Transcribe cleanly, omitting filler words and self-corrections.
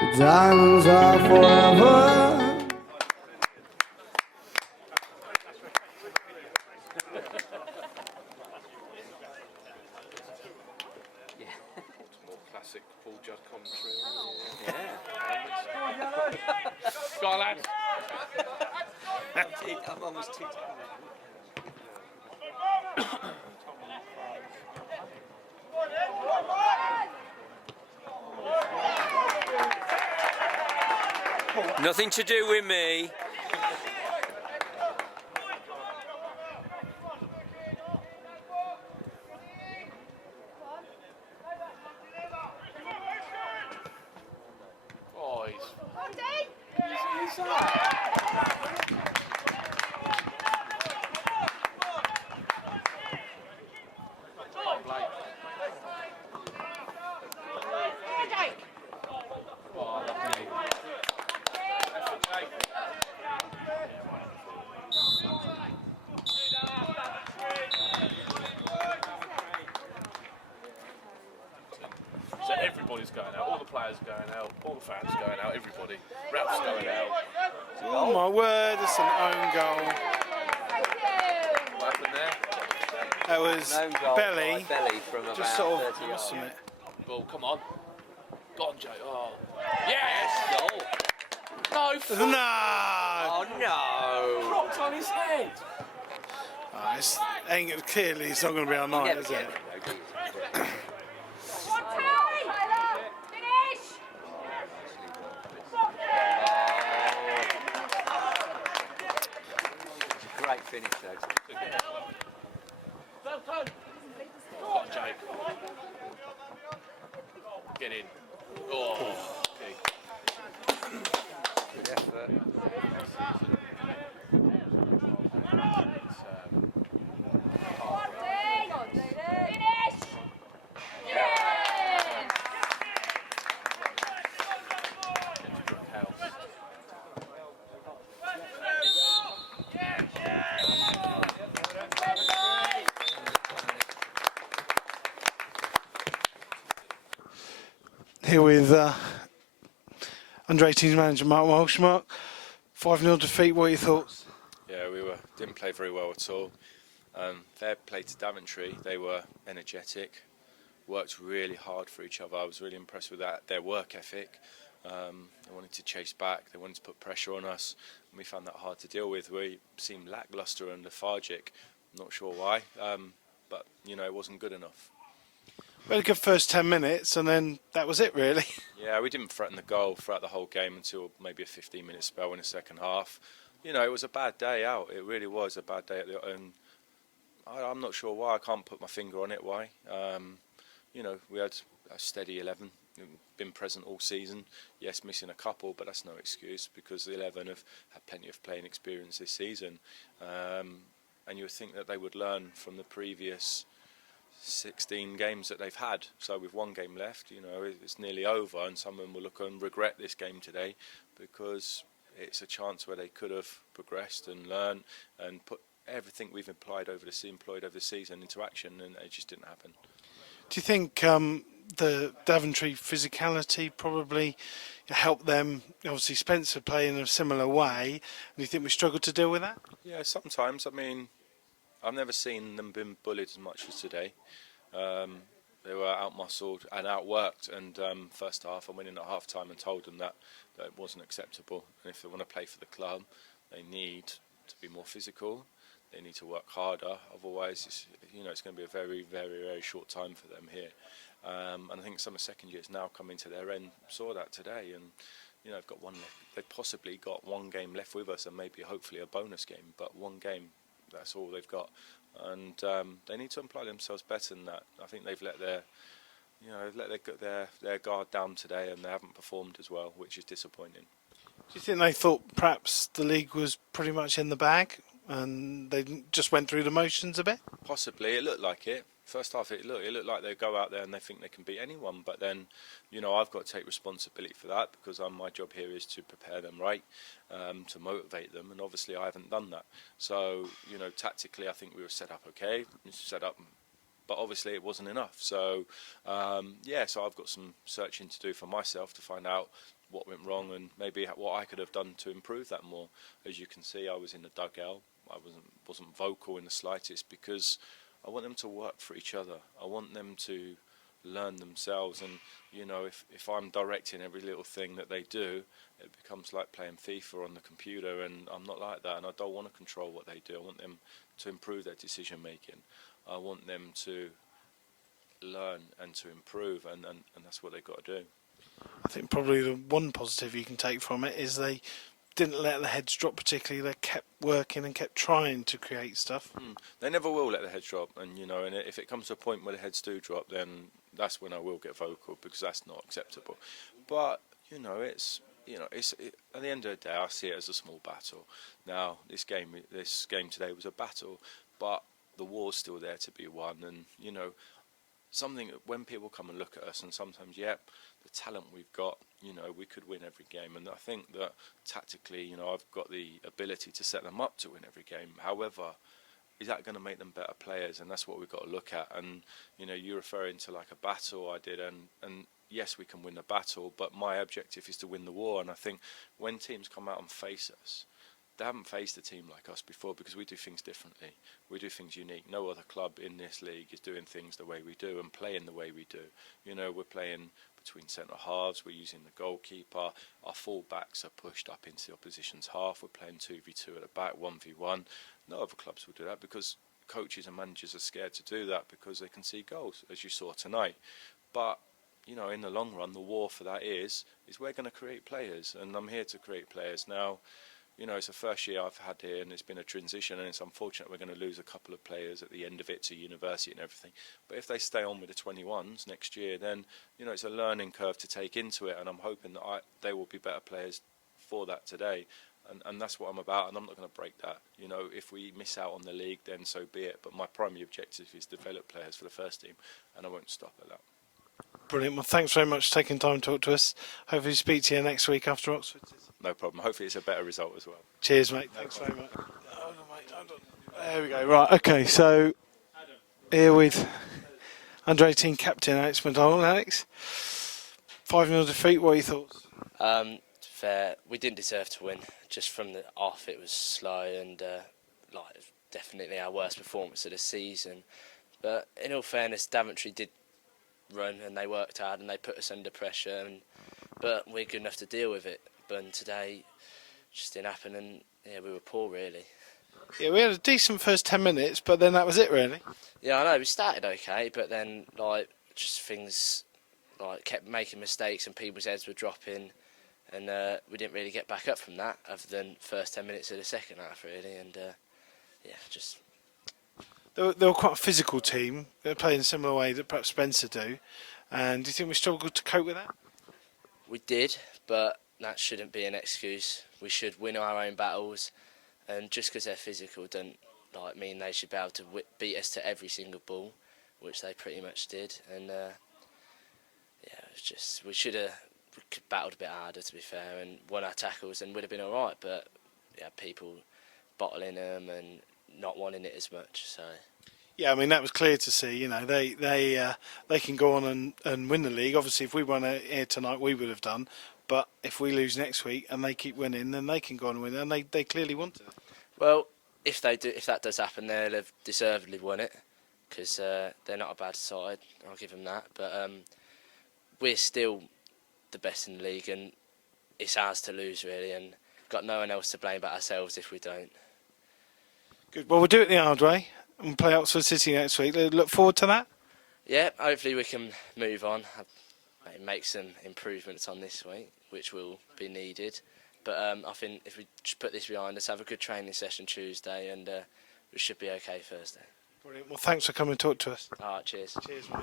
The diamonds are forever. Classic Paul Judd commentary. Go on, lads. I'm almost too tired. Nothing to do with me. Oh, he's so everybody's going out, all the players are going out, all the fans are going out, everybody. Ralph's going out. Oh my word, it's an own goal. What happened there? That was An own goal Belly, by Belly from just about sort 30 of yards. awesome it. Ball, come on. Go on, Jay. Oh. Yes! Goal. No, fuck. No! Oh no! Dropped on his head. Oh, clearly it's not going to be our night, is it? Great finish though. Go on, Jake. Get in. Oh. Okay. Good effort. Here with under 18s manager Mark Walsh. Mark, 5-0 defeat, what are your thoughts? Yeah, we didn't play very well at all. Fair play to Daventry. They were energetic, worked really hard for each other. I was really impressed with that. Their work ethic. They wanted to chase back. They wanted to put pressure on us. And we found that hard to deal with. We seemed lacklustre and lethargic. Not sure why, but you know, it wasn't good enough. We had a good first 10 minutes and then that was it really. Yeah, we didn't threaten the goal throughout the whole game until maybe a 15-minute spell in the second half. You know, it was a bad day out. It really was a bad day. And I'm not sure why. I can't put my finger on it why. You know, we had a steady 11, been present all season. Yes, missing a couple, but that's no excuse because the 11 have had plenty of playing experience this season. And you would think that they would learn from the previous 16 games that they've had. So with one game left, you know, it's nearly over, and some of them will look and regret this game today because it's a chance where they could have progressed and learned and put everything we've employed over the season into action, and it just didn't happen. Do you think the Daventry physicality probably helped them? Obviously Spencer play in a similar way, and do you think we struggled to deal with that? Yeah, sometimes. I mean, I've never seen them been bullied as much as today. They were out-muscled and outworked, and first half I went in at half-time and told them that it wasn't acceptable, and if they want to play for the club they need to be more physical, they need to work harder, otherwise it's going to be a very, very, very short time for them here. And I think some of the second years now coming to their end saw that today, and you know, they've possibly got one game left with us and maybe hopefully a bonus game, but one game, that's all they've got, and they need to apply themselves better than that. I think they've let their guard down today, and they haven't performed as well, which is disappointing. Do you think they thought perhaps the league was pretty much in the bag and they just went through the motions a bit? Possibly, it looked like it. First half, it looked like they go out there and they think they can beat anyone. But then, you know, I've got to take responsibility for that because my job here is to prepare them right, to motivate them, and obviously I haven't done that. So, you know, tactically, I think we were set up okay. Set up but obviously it wasn't enough. So so I've got some searching to do for myself to find out what went wrong and maybe what I could have done to improve that more. As you can see, I was in the dugout. I wasn't vocal in the slightest, because I want them to work for each other. I want them to learn themselves, and if I'm directing every little thing that they do, it becomes like playing FIFA on the computer, and I'm not like that, and I don't want to control what they do. I want them to improve their decision making. I want them to learn and to improve, and that's what they've got to do. I think probably the one positive you can take from it is they didn't let the heads drop particularly. They kept working and kept trying to create stuff. They never will let the heads drop, and and if it comes to a point where the heads do drop, then that's when I will get vocal, because that's not acceptable. But it's at the end of the day, I see it as a small battle. Now this game today was a battle, but the war's still there to be won, and something when people come and look at us, and sometimes the talent we've got, we could win every game, and I think that tactically, I've got the ability to set them up to win every game. However, is that going to make them better players? And that's what we've got to look at. And you're referring to like a battle I did, and yes, we can win the battle, but my objective is to win the war. And I think when teams come out and face us, they haven't faced a team like us before, because we do things differently. We do things unique. No other club in this league is doing things the way we do and playing the way we do. We're playing between centre halves, we're using the goalkeeper, our full backs are pushed up into the opposition's half, we're playing 2v2 at the back, 1v1. No other clubs will do that, because coaches and managers are scared to do that, because they can see goals, as you saw tonight. But in the long run, the war for that is we're going to create players, and I'm here to create players. Now, it's the first year I've had here, and it's been a transition, and it's unfortunate we're going to lose a couple of players at the end of it to university and everything. But if they stay on with the 21s next year, then it's a learning curve to take into it, and I'm hoping that they will be better players for that today. And that's what I'm about, and I'm not going to break that. If we miss out on the league, then so be it. But my primary objective is to develop players for the first team, and I won't stop at that. Brilliant. Well, thanks very much for taking time to talk to us. Hopefully speak to you next week after Oxford. No problem. Hopefully it's a better result as well. Cheers, mate. Thanks very much. Hold on, mate. Hold on. There we go. Right. Okay. So here with under 18 captain Alex McDonald. Alex, 5-0 defeat. What are your thoughts? Fair. We didn't deserve to win. Just from the off, it was slow and definitely our worst performance of the season. But in all fairness, Daventry did run and they worked hard and they put us under pressure. But we're good enough to deal with it. But today, just didn't happen, and we were poor really. Yeah, we had a decent first 10 minutes, but then that was it really. Yeah, I know we started okay, but then just things kept making mistakes and people's heads were dropping. And we didn't really get back up from that, other than first 10 minutes of the second half, really. And just They were quite a physical team. They play in a similar way that perhaps Spencer do. And do you think we struggled to cope with that? we did, but that shouldn't be an excuse. We should win our own battles, and just because they're physical doesn't mean they should be able to beat us to every single ball, which they pretty much did. And it was just we could battled a bit harder, to be fair, and won our tackles and would have been all right. But people bottling them and not wanting it as much. So. Yeah, I mean that was clear to see. You know, they can go on and win the league. Obviously, if we won it here tonight, we would have done. But if we lose next week and they keep winning, then they can go on and win, and they clearly want it. Well, if that does happen, they'll have deservedly won it because they're not a bad side. I'll give them that. But we're still the best in the league, and it's ours to lose really, and got no one else to blame but ourselves if we don't. Good. Well, we'll do it the hard way and play Oxford City next week. Look forward to that. Yeah, hopefully we can move on, make some improvements on this week, which will be needed. But I think if we just put this behind us, have a good training session Tuesday, and we should be okay Thursday. Brilliant. Well, thanks for coming and talk to us. All right, cheers. Cheers, mate.